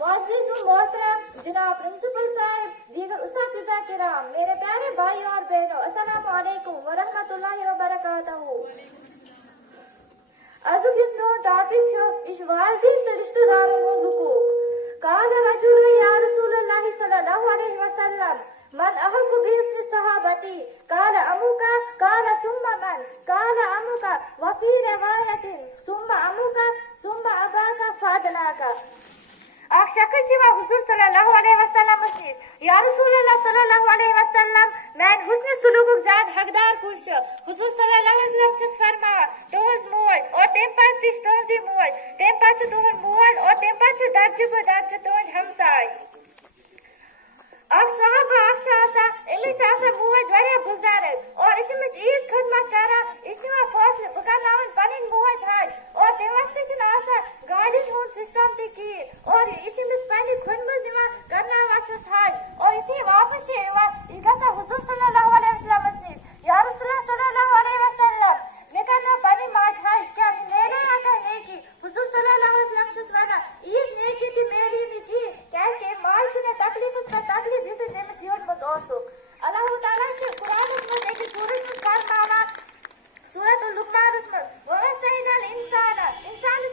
मुअज़्ज़िज़ व मोहतरम जनाब प्रिंसिपल साहब, दीगर उस्ताद किराम, मेरे प्यारे भाई और बहनों, अस्सलामु अलैकुम व रहमतुल्लाहि व बरकातहू। अजुक इस मेन टॉपिक छ इस वालिदैन तो रिश्तेदारों हूं हुकूक। काल रजुल या रसूलुल्लाह सल्लल्लाहु अलैहि वसल्लम मन अहकु बिहस्नि सहाबती काल अमुका काल सुम्मा मन काल अमुका व फी रिवायतिन सुम्मा अमुका सुम्मा abaca फादनाका। Ak şakıcı ve huzur sallallahu aleyhi ve sellem ısınız. Ya Resulallah sallallahu aleyhi ve sellem men husni sulukuk zat haqdar kuşu. Huzur sallallahu aleyhi ve sellem çiz farma. Tohuz muğaj और tem patriş tohzi muğaj. Tem paçı tohun muğaj और tem paçı darcı bu darcı tohun hamsay. Ak sahaba ak çasa emi çasa muğaj varya buzarık. और işimiz iyid khidmat kara. İşnima faslı bukanavun panin muğaj hay. और tem vakti çin asa गाड़ी हूं system ते की और इसी में पहले खुद में दिवा करना वाचस है और इसी वापस ये इगता हुजूर सल्लल्लाहु अलैहि वसल्लम ने या रसूलुल्लाह सल्लल्लाहु अलैहि वसल्लम मैं कहना पानी माज है क्या मेरे आका ने की हुजूर सल्लल्लाहु अलैहि वसल्लम से वाला ये ने की थी मेरी ने की कैसे माल ने तकलीफ उस पर तकलीफ दी तो जेम सियोन मत ओसो अल्लाह ताला से कुरान में एक सूरत में फरमावा सूरत लुकमान में ववसैनल इंसान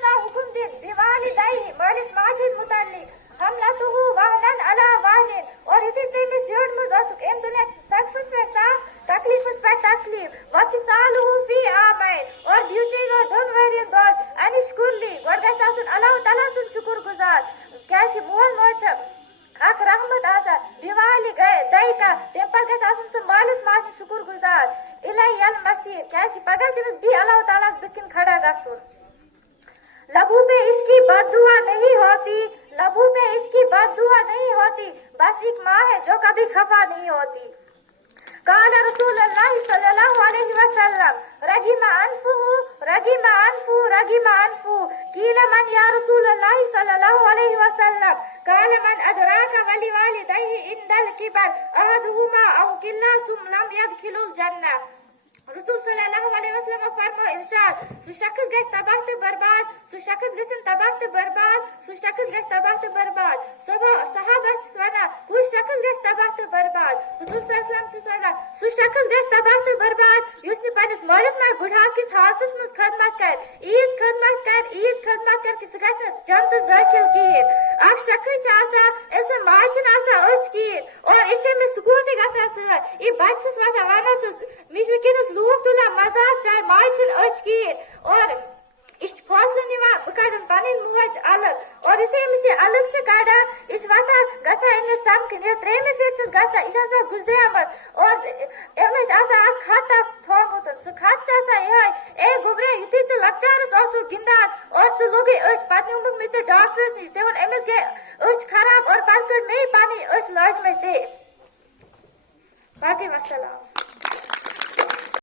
सा हुक्म दे बिवालिदैहि मालिस माजिद मुतल्लिक हमलतुहु वहनन अला वहनिन और इसी से में सियोड मुजसुक एम दुनिया सकफस पर साफ तकलीफ पर तकलीफ वफिसालुहु फी आमैन और ब्यूटी रो दोन वरियन दोद अनिशकुरली वर्गसासुन अल्लाह ताला सुन शुक्र गुजार कैसे मोल मोच ak rahmat asa biwali dai ka tempal ka asun se malis maaj शुक्र गुजार इलाही अल मसीह कैसे पगल जिस भी अल्लाह ताला बिकिन खड़ा गसुन लबू पे इसकी बददुआ नहीं होती लबू पे इसकी बददुआ नहीं होती बस एक माँ है जो कभी खफा नहीं होती قال رسول الله صلى الله عليه وسلم رغم أنفه رغم أنفه رغم أنفه قيل من يا رسول الله صلى الله عليه وسلم قال من أدراك ولوالديه عند الكبر أحدهما أو كلاهما لم يدخل الجنة रसूल सल्लल्लाहु अलैहि वसल्लम फरमा इरशाद सु शख्स गस तबाह ते बर्बाद सु शख्स गसन तबाह ते बर्बाद सु शख्स गस तबाह ते बर्बाद सहाबा सना कुछ शख्स गस तबाह ते बर्बाद रसूल सल्लल्लाहु अलैहि वसल्लम सना सु शख्स गस तबाह ते बर्बाद युसने पनिस मालिस मार बुढ़ा किस हालत में खदमत कर ईद खदमत कर किस गस जन्नत दाखिल किए आख शख्स चासा ऐसे माचन आसा उच किए और इसे में सुकून ते गसा से ये बच्चे वाला वाना मिशकिन लोग तुला मजाक चाहे माचन उच किए और इस फौसले निवा बकादन पानिन मुवज अलग और इसे में से अलग छ काड़ा इस वाता गचा इन सम के त्रे में फिर गचा इसा गुजरे अमर और एमस आसा खाता थोंगो तो सुखात चासा ए गुबरे इति च लचार सोसो गिंदान और च लोगे उच पानी उमक में से डॉक्टर्स नि देवन एमस के उच खराब और पाकर नहीं पानी उच लॉज में से बाकी वसलाम।